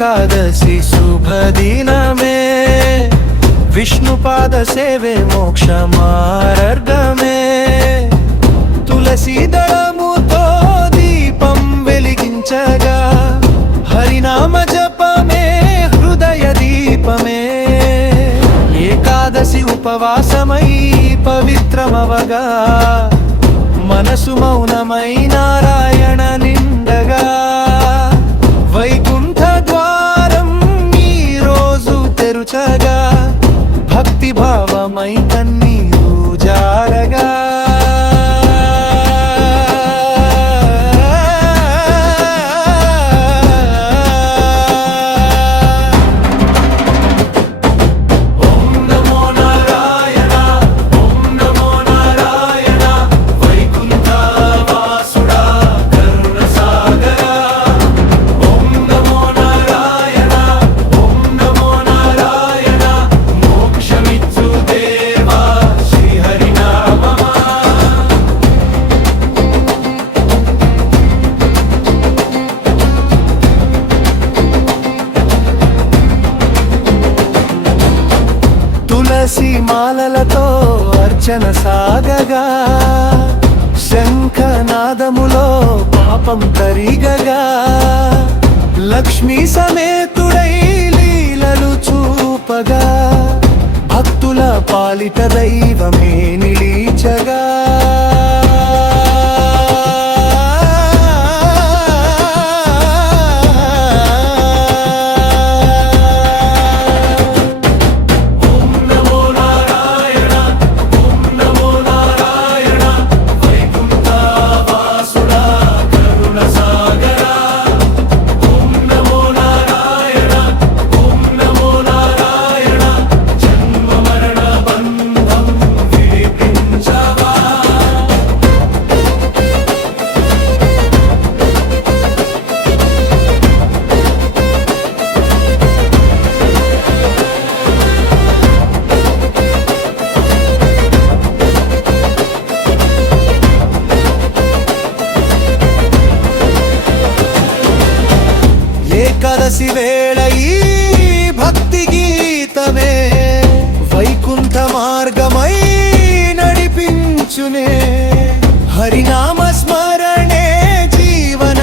ఏకాదశి శుభదినమే, విష్ణుపాద సేవే మోక్ష మార్గమే. తులసి దళముతో దీపం వెలిగించగా, హరినామ జపమే హృదయ దీపమే. ఏకాదశి ఉపవాసమై పవిత్రమవగా, మనసు మౌనమై నారాయణ నిండగా, వైకుంఠ ద్వారం ఈ రోజు తెరుచగా, భక్తి భావమై కన్నీరు జారగా. తులసి మాలలతో అర్చన సాగగా, శంఖనాదములో పాపం తరిగగా, లక్ష్మీ సమేతుడై లీలలు చూపగా, భక్తుల పాలిట దైవమే నిలిచగా. ఏకాదశి వేళ ఈ భక్తి గీతమే, వైకుంఠ మార్గమై నడిపించునే. హరినామ స్మరణే జీవన